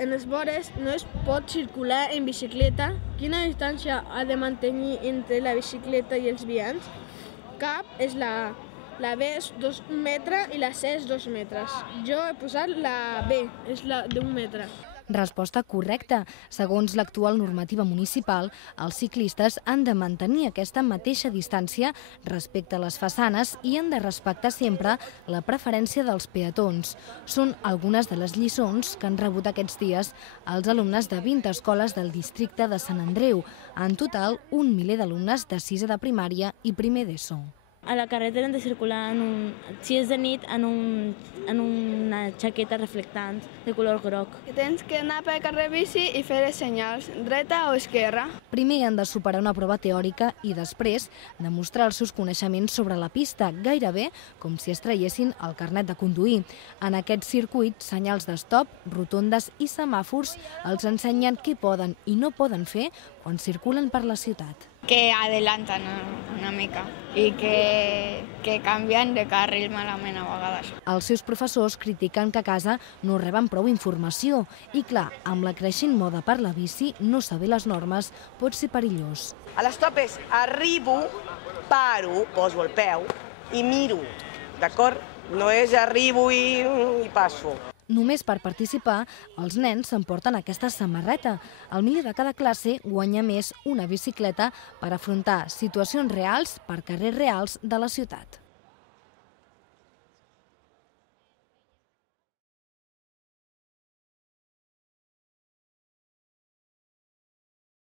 en les vores no es pot circular en bicicleta. Quina distància ha de mantenir entre la bicicleta i els vianants? Cap és la B és 1 metre i la C és 2 metres. Jo he posat la B, és la d'1 metre. Resposta correcta. Segons l'actual normativa municipal, els ciclistes han de mantenir aquesta mateixa distància respecte a les façanes i han de respectar sempre la preferència dels peatons. Són algunes de les lliçons que han rebut aquests dies els alumnes de 20 escoles del districte de Sant Andreu. En total, 1 miler d'alumnes de 6è de primària i primer d'ESO. A la carretera hem de circular, si és de nit, en una jaqueta reflectant de color groc. Tens que anar pel carrer bici i fer els senyals, dreta o esquerra. Primer han de superar una prova teòrica i després demostrar els seus coneixements sobre la pista, gairebé com si es traiessin el carnet de conduir. En aquest circuit, senyals d'estop, rotondes i semàfors els ensenyen què poden i no poden fer quan circulen per la ciutat. Que adelanten una mica i que canvien de carril malament a vegades. Els seus professors critiquen que a casa no reben prou informació i, clar, amb la creixent moda per la bici, no saber les normes pot ser perillós. A l'estop és arribo, paro, poso el peu i miro, d'acord? No és arribo i passo. Només per participar, els nens s'emporten aquesta samarreta. El miler de cada classe guanya més una bicicleta per afrontar situacions reals per carrers reals de la ciutat.